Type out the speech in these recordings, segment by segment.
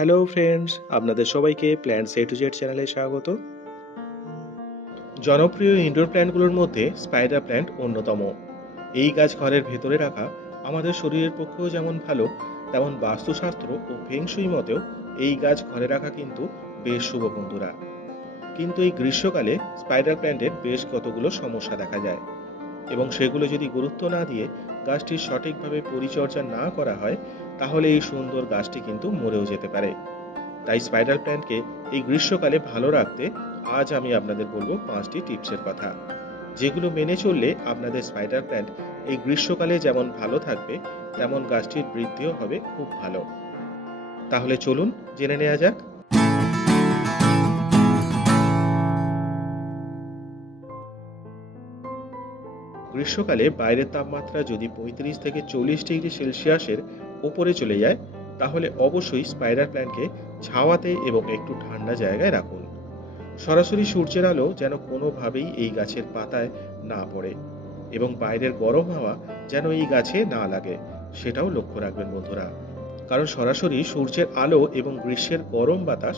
Hello friends, আপনাদের সবাইকে plants A to Z চ্যানেলে স্বাগত। জনপ্রিয় ইনডোর প্ল্যান্টগুলোর মধ্যে স্পাইডার প্ল্যান্ট অন্যতম। এই গাছ ঘরের ভেতরে রাখা আমাদের শরীরের পক্ষেও যেমন ভালো, তেমন বাস্তুশাস্ত্র ও ফেংশুই মতেও এই গাছ ঘরে রাখা কিন্তু বেশ শুভ বন্ধুরা। কিন্তু এই গ্রীষ্মকালে স্পাইডার প্ল্যান্টের বেশ কতগুলো সমস্যা দেখা যায়, এবং সেগুলো যদি গুরুত্ব না দিয়ে গাছটির সঠিকভাবে পরিচর্যা না করা হয়, তাহলে এই সুন্দর গাছটি কিন্তু মরেও যেতে পারে। তাই স্পাইডার প্ল্যান্টকে এই গ্রীষ্মকালে ভালো রাখতে আজ আমি আপনাদের বলবো 5টি টিপসের কথা, যেগুলো মেনে চললে আপনাদের স্পাইডার প্ল্যান্ট এই গ্রীষ্মকালে যেমন ভালো থাকবে, তেমন গাছটির বৃদ্ধিও হবে খুব ভালো। তাহলে চলুন জেনে নেওয়া যাক। গ্রীষ্মকালে বাইরের তাপমাত্রা যদি 35 থেকে 40 ডিগ্রি সেলসিয়াসের ওপরে চলে যায়, তাহলে অবশ্যই স্পাইডার প্ল্যান্টকে ছাওয়াতে এবং একটু ঠান্ডা জায়গায় রাখুন। সরাসরি সূর্যের আলো যেন কোনোভাবেই এই গাছের পাতায় না পড়ে, এবং বাইরের গরম হাওয়া যেন এই গাছে না লাগে, সেটাও লক্ষ্য রাখবেন বন্ধুরা। কারণ সরাসরি সূর্যের আলো এবং গ্রীষ্মের গরম বাতাস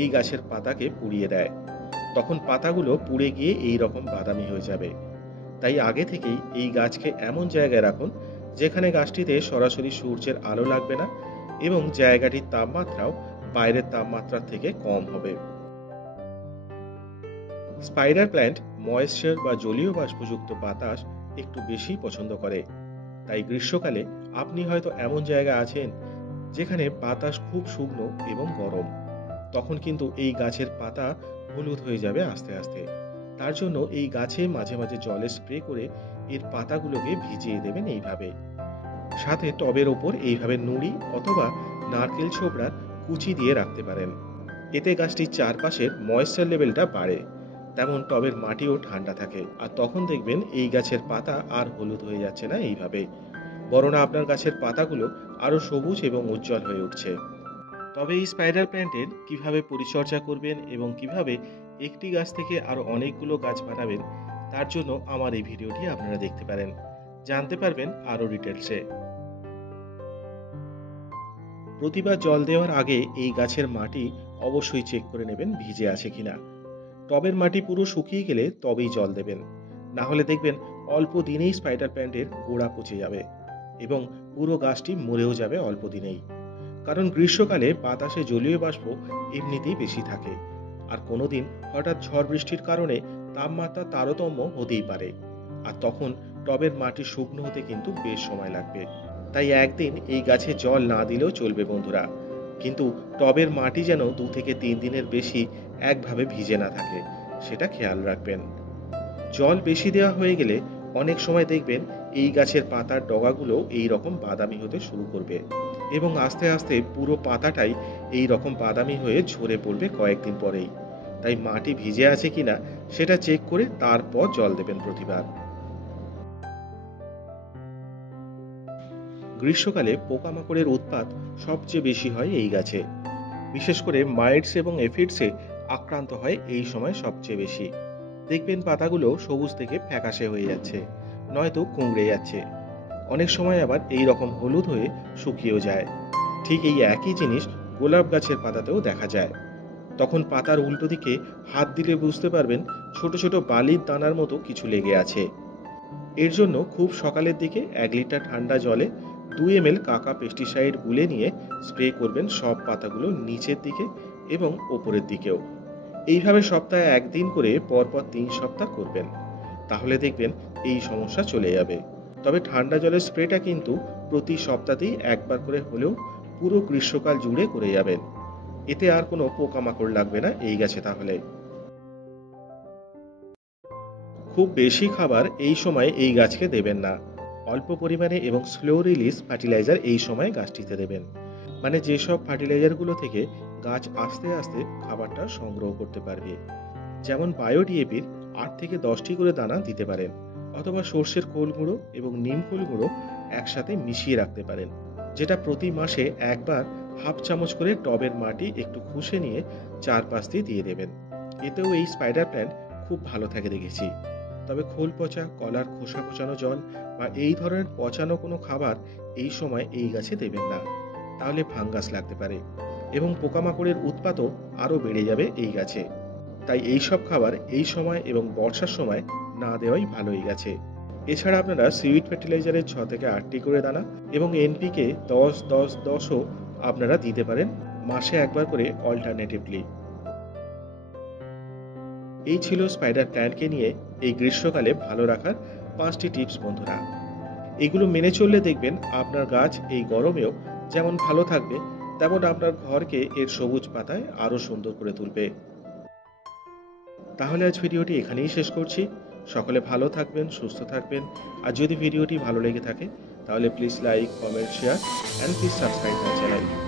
এই গাছের পাতাকে পুড়িয়ে দেয়। তখন পাতাগুলো পুড়ে গিয়ে এই রকম বাদামি হয়ে যাবে। তাই আগে থেকেই এই গাছকে এমন জায়গায় রাখুন যেখানে গাছটিতে সরাসরি সূর্যের আলো লাগবে না, এবং জায়গাটির তাপমাত্রাও বাইরের তাপমাত্রার থেকে কম হবে। স্পাইডার প্ল্যান্ট ময়েশ্চার বা জলীয় বাষ্পযুক্ত বাতাস একটু বেশি পছন্দ করে। তাই গ্রীষ্মকালে আপনি হয়তো এমন জায়গায় আছেন যেখানে বাতাস খুব শুকনো এবং গরম। তখন কিন্তু এই গাছের পাতা হলুদ হয়ে যাবে আস্তে আস্তে। তার জন্য এই গাছে মাঝে মাঝে জলে স্প্রে করে এর পাতাগুলোকে ভিজিয়ে দেবেন এইভাবে। সাথে টবের ওপর এইভাবে নুড়ি অথবা নারকেল ছোবড়ার কুচি দিয়ে রাখতে পারেন। এতে গাছটির চারপাশের ময়েশ্চার লেভেলটা বাড়ে, তেমন টবের মাটিও ঠান্ডা থাকে, আর তখন দেখবেন এই গাছের পাতা আর হলুদ হয়ে যাচ্ছে না এইভাবে, বরং আপনার গাছের পাতাগুলো আরো সবুজ এবং উজ্জ্বল হয়ে উঠছে। তবে এই স্পাইডার প্ল্যান্টের কিভাবে পরিচর্যা করবেন এবং কিভাবে একটি গাছ থেকে আরো অনেকগুলো গাছ বানাবেন, তার জন্য আমার এই ভিডিওটি আপনারা দেখতে পারেন, জানতে পারবেন আরো ডিটেলসে। প্রতিবার জল দেওয়ার আগে এই গাছের মাটি অবশ্যই চেক করে নেবেন ভিজে আছে কিনা। টবের মাটি পুরো শুকিয়ে গেলে তবেই জল দেবেন, না হলে দেখবেন অল্প দিনেই স্পাইডার প্ল্যান্টের গোড়া পচে যাবে এবং পুরো গাছটি মরেও যাবে অল্প দিনেই। কারণ গ্রীষ্মকালে বাতাসে জলীয় বাষ্প এমনিতেই বেশি থাকে, আর কোনোদিন হঠাৎ ঝড় বৃষ্টির কারণে তাপমাত্রা তারতম্য হতেই পারে, আর তখন টবের মাটি শুকনো হতে কিন্তু বেশ সময় লাগবে। তাই একদিন এই গাছে জল না দিলেও চলবে বন্ধুরা, কিন্তু টবের মাটি যেন 2 থেকে 3 দিনের বেশি একভাবে ভিজে না থাকে, সেটা খেয়াল রাখবেন। জল বেশি দেওয়া হয়ে গেলে অনেক সময় দেখবেন এই গাছের পাতার ডগাগুলো এই রকম বাদামি হতে শুরু করবে, এবং আস্তে আস্তে পুরো পাতাটাই এই রকম বাদামি হয়ে ঝরে পড়বে কয়েকদিন পরেই। তাই মাটি ভিজে আছে কিনা সেটা চেক করে তারপর জল দেবেন প্রতিবার। গ্রীষ্মকালে পোকামাকড়ের উৎপাত সবচেয়ে বেশি হয় এই গাছে, বিশেষ করে মাইটস এবং এফিডসে আক্রান্ত হয় এই সময় সবচেয়ে বেশি। দেখবেন পাতাগুলো সবুজ থেকে ফ্যাকাশে হয়ে যাচ্ছে, নয়তো কুঁকড়ে যাচ্ছে, অনেক সময় আবার এই রকম হলুদ হয়ে শুকিয়েও যায়। ঠিক এই একই জিনিস গোলাপ গাছের পাতাতেও দেখা যায়। তখন পাতার উল্টো দিকে হাত দিলে বুঝতে পারবেন ছোট ছোট বালির দানার মতো কিছু লেগে আছে। এর জন্য খুব সকালের দিকে 1 লিটার ঠান্ডা জলে 2 ml কাকা পেস্টিসাইড গুলে নিয়ে স্প্রে করবেন সব পাতাগুলো নিচের দিকে এবং ওপরের দিকেও। এইভাবে সপ্তাহে 1 দিন করে পরপর 3 সপ্তাহ করবেন, তাহলে দেখবেন এই সমস্যা চলে যাবে। তবে ঠান্ডা জলের স্প্রেটা কিন্তু প্রতি সপ্তাহেই একবার করে হলেও পুরো গ্রীষ্মকাল জুড়ে করে যাবেন। এতে আর কোনো পোকামাকড় লাগবে না এই গাছে। তাহলে খুব বেশি খাবার এই সময় এই গাছকে দেবেন না। অল্প পরিমাণে এবং স্লো রিলিজ ফার্টিলাইজার এই সময় গাছটিতে দেবেন, মানে যেসব ফার্টিলাইজারগুলো থেকে গাছ আস্তে আস্তে খাবারটা সংগ্রহ করতে পারবে। যেমন বায়োডিএপির 8 থেকে 10টি করে দানা দিতে পারেন, অথবা সর্ষের খোল গুঁড়ো এবং নিম খোল গুঁড়ো একসাথে মিশিয়ে রাখতে পারেন, যেটা প্রতি মাসে একবার হাফ চামচ করে টবের মাটি একটু খুশে নিয়ে চারপাশ দিয়ে দেবেন। এতেও এই স্পাইডার প্ল্যান্ট খুব ভালো থাকে দেখেছি। তবে খোল পচা, কলার খোসা পচানো জল বা এই ধরনের পচানো কোনো খাবার এই সময় এই গাছে দেবেন না, তাহলে ফাঙ্গাস লাগতে পারে। এবং পোকামাকড়ের উৎপাতও আরও বেড়ে যাবে এই গাছে। তাই এই সব খাবার এই সময় এবং বর্ষার সময় না দেওয়াই ভালো এই গাছে। এছাড়া আপনারা সিউইড ফার্টিলাইজারের 6 থেকে 8টি করে দানা এবং এনপিকে 10-10-10ও আপনারা দিতে পারেন মাসে একবার করে অল্টারনেটিভলি। এই ছিল স্পাইডার প্ল্যান্টকে নিয়ে এই গ্রীষ্মকালে ভালো রাখার 5টি টিপস বন্ধুরা। এগুলো মেনে চললে দেখবেন আপনার গাছ এই গরমেও যেমন ভালো থাকবে, তেমন আপনার ঘরকে এর সবুজ পাতায় আরও সুন্দর করে তুলবে। তাহলে আজ ভিডিওটি এখানেই শেষ করছি। সকলে ভালো থাকবেন, সুস্থ থাকবেন। আর যদি ভিডিওটি ভালো লেগে থাকে তাহলে please like, comment, share and please subscribe my channel.